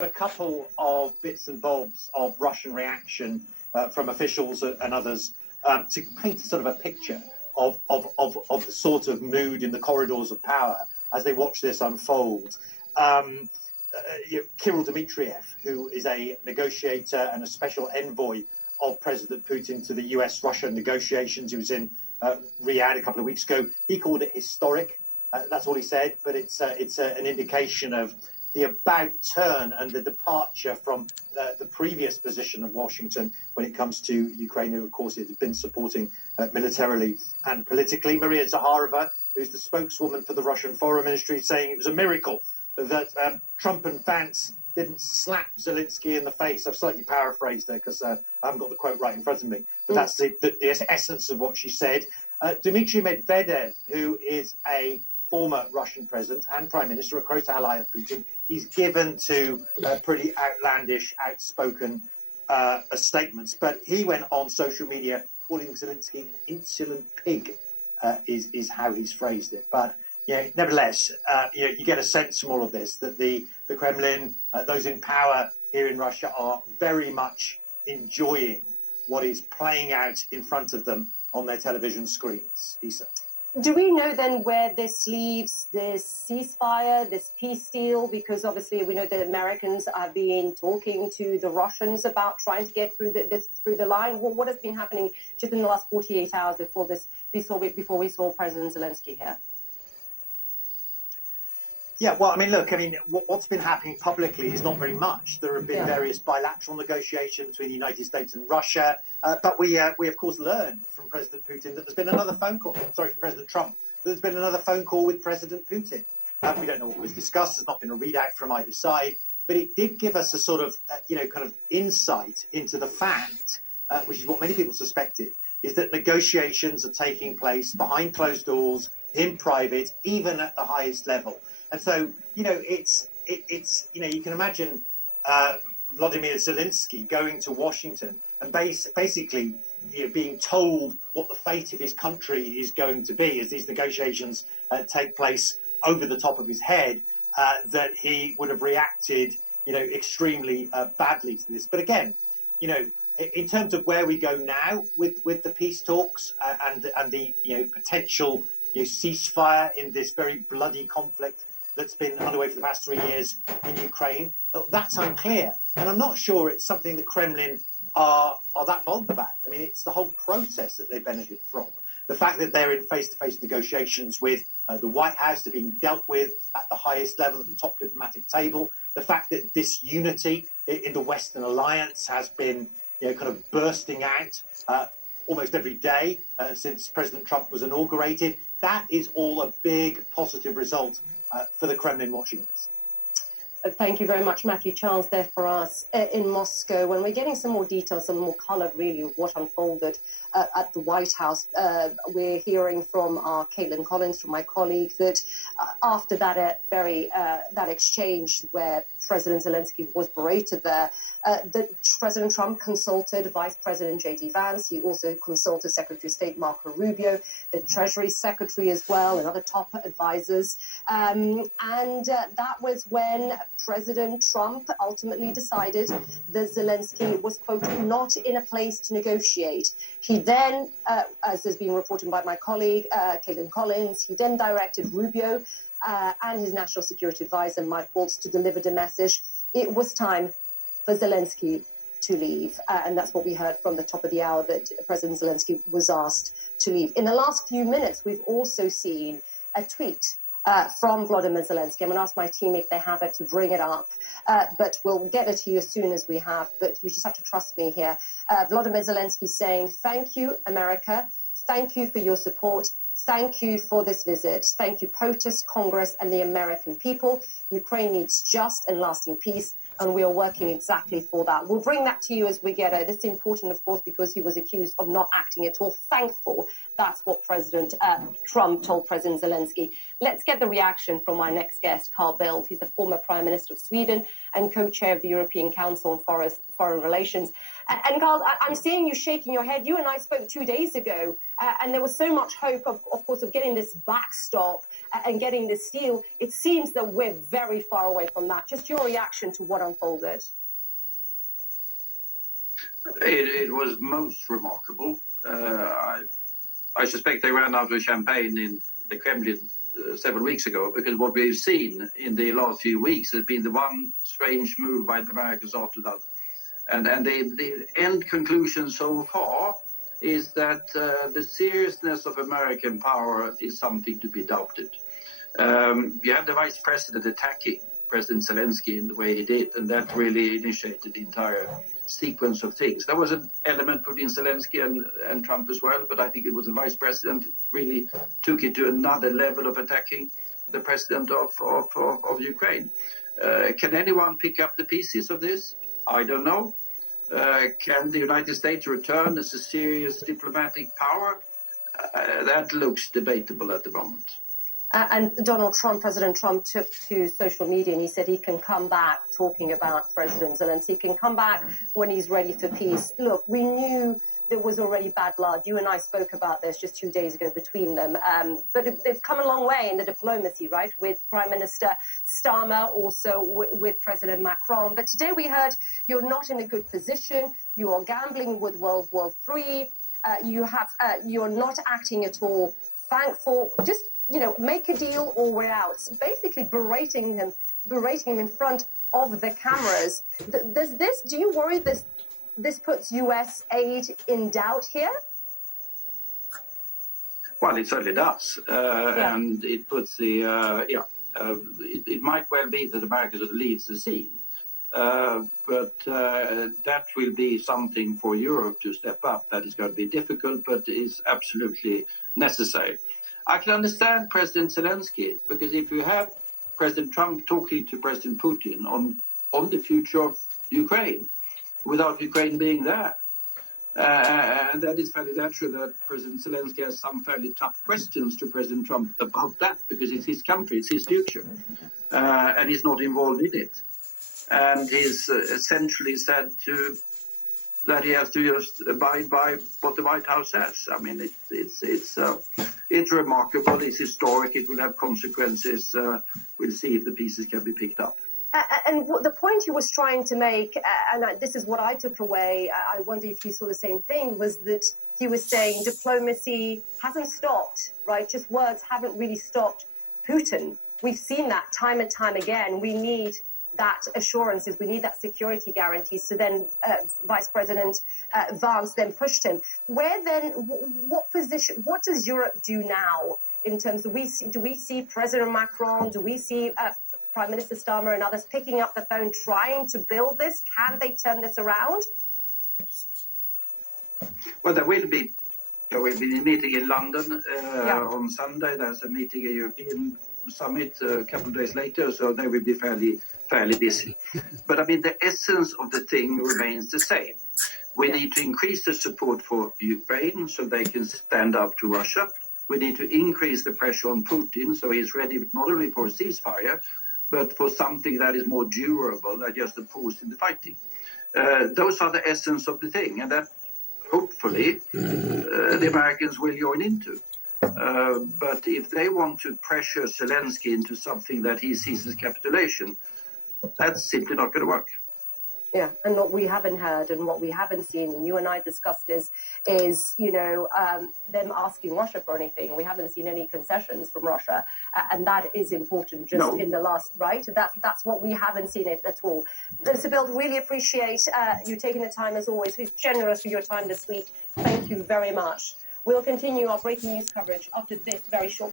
A couple of bits and bobs of Russian reaction from officials and others to paint sort of a picture of the sort of mood in the corridors of power as they watch this unfold. Kirill Dmitriev, who is a negotiator and a special envoy of President Putin to the US-Russia negotiations, he was in Riyadh a couple of weeks ago. He called it historic. That's all he said, but it's an indication of the about turn and the departure from the previous position of Washington when it comes to Ukraine, who, of course, it had been supporting militarily and politically. Maria Zakharova, who's the spokeswoman for the Russian Foreign Ministry, saying it was a miracle that Trump and Vance didn't slap Zelensky in the face. I've slightly paraphrased there because I haven't got the quote right in front of me. But that's the essence of what she said. Dmitry Medvedev, who is a former Russian president and prime minister, a close ally of Putin, he's given to pretty outlandish, outspoken statements. But he went on social media calling Zelensky an insolent pig, is how he's phrased it. But nevertheless, you get a sense from all of this that the Kremlin, those in power here in Russia, are very much enjoying what is playing out in front of them on their television screens. Isa. Do we know then where this leaves this ceasefire, this peace deal? Because obviously we know the Americans have been talking to the Russians about trying to get through the line. What has been happening just in the last 48 hours before we saw President Zelensky here? Yeah, well, what's been happening publicly is not very much. There have been various bilateral negotiations between the United States and Russia, but we of course learned from President Putin that there's been another phone call. Sorry, from President Trump. There's been another phone call with President Putin. We don't know what was discussed. There's not been a readout from either side, but it did give us a sort of kind of insight into the fact, which is what many people suspected, is that negotiations are taking place behind closed doors, in private, even at the highest level. And so, it's you can imagine Vladimir Zelensky going to Washington and basically being told what the fate of his country is going to be as these negotiations take place over the top of his head, that he would have reacted, extremely badly to this. But again, in terms of where we go now with the peace talks and the potential ceasefire in this very bloody conflict that's been underway for the past 3 years in Ukraine, that's unclear. And I'm not sure it's something the Kremlin are that bothered about. It's the whole process that they benefit from. The fact that they're in face-to-face negotiations with the White House, they're being dealt with at the highest level, at the top diplomatic table. The fact that disunity in the Western alliance has been kind of bursting out almost every day since President Trump was inaugurated. That is all a big positive result for the Kremlin watching this. Thank you very much, Matthew Charles, there for us in Moscow. When we're getting some more details, some more colour, really, of what unfolded at the White House, we're hearing from Caitlin Collins, from my colleague, that after that that exchange where President Zelensky was berated there, that President Trump consulted Vice President J.D. Vance. He also consulted Secretary of State Marco Rubio, the Treasury Secretary as well, and other top advisors. And that was when President Trump ultimately decided that Zelensky was, quote, not in a place to negotiate. He then, as has been reported by my colleague, Caitlin Collins, he then directed Rubio and his national security advisor, Mike Waltz, to deliver the message. It was time for Zelensky to leave. And that's what we heard from the top of the hour, that President Zelensky was asked to leave. In the last few minutes, we've also seen a tweet from Vladimir Zelensky. I'm going to ask my team if they have it to bring it up, but we'll get it to you as soon as we have. But you just have to trust me here. Vladimir Zelensky saying, "Thank you, America. Thank you for your support. Thank you for this visit. Thank you, POTUS, Congress, and the American people. Ukraine needs just and lasting peace, and we are working exactly for that." We'll bring that to you as we get it. This is important, of course, because he was accused of not acting at all. Thankful. That's what President Trump told President Zelensky. Let's get the reaction from our next guest, Carl Bildt. He's the former Prime Minister of Sweden and co-chair of the European Council on Foreign Relations. And Carl, I'm seeing you shaking your head. You and I spoke 2 days ago, and there was so much hope, of course, of getting this backstop and getting this deal. It seems that we're very far away from that. Just your reaction to what unfolded. It was most remarkable. I suspect they ran out of champagne in the Kremlin several weeks ago, because what we've seen in the last few weeks has been the one strange move by the Americans after that. And the end conclusion so far is that the seriousness of American power is something to be doubted. You have the vice president attacking President Zelensky in the way he did, and that really initiated the entire sequence of things. There was an element between Zelensky and Trump as well, but I think it was the vice president that really took it to another level of attacking the president of Ukraine. Can anyone pick up the pieces of this? I don't know. Can the United States return as a serious diplomatic power? That looks debatable at the moment. And Donald Trump, President Trump, took to social media and he said he can come back talking about President Zelensky. He can come back when he's ready for peace. Look, we knew there was already bad blood. You and I spoke about this just 2 days ago between them. But they've come a long way in the diplomacy, right, with Prime Minister Starmer, also with President Macron. But today we heard you're not in a good position. You are gambling with World War III. You're not acting at all thankful. Just, make a deal or we're out. Basically berating him in front of the cameras. Do you worry this puts U.S. aid in doubt here? Well, it certainly does. And it puts it might well be that America leaves the scene. But that will be something for Europe to step up. That is going to be difficult, but is absolutely necessary. I can understand President Zelensky, because if you have President Trump talking to President Putin on the future of Ukraine, without Ukraine being there, and that is fairly natural that President Zelensky has some fairly tough questions to President Trump about that, because it's his country, it's his future, and he's not involved in it. And he's essentially said that he has to just abide by what the White House says. I mean, it's remarkable, it's historic, it will have consequences. We'll see if the pieces can be picked up. And the point he was trying to make, and this is what I took away, I wonder if you saw the same thing, was that he was saying diplomacy hasn't stopped, right? Just words haven't really stopped Putin. We've seen that time and time again. We need that assurances, we need that security guarantees. So then Vice President Vance then pushed him. What position, what does Europe do now in terms of, do we see President Macron, do we see Prime Minister Starmer and others picking up the phone, trying to build this? Can they turn this around? Well, there will be a meeting in London on Sunday. There's a meeting, a European summit a couple of days later, so they will be fairly busy. But I mean, the essence of the thing remains the same. We need to increase the support for Ukraine so they can stand up to Russia. We need to increase the pressure on Putin so he's ready not only for a ceasefire, but for something that is more durable than just a pause in the fighting. Those are the essence of the thing, and that hopefully the Americans will join into. But if they want to pressure Zelensky into something that he sees as capitulation, that's simply not going to work. Yeah, and what we haven't heard and what we haven't seen, and you and I discussed is them asking Russia for anything. We haven't seen any concessions from Russia, and that is important in the last, right? That's what we haven't seen it at all. Sibylle, really appreciate you taking the time as always. It's generous for your time this week. Thank you very much. We'll continue our breaking news coverage after this very short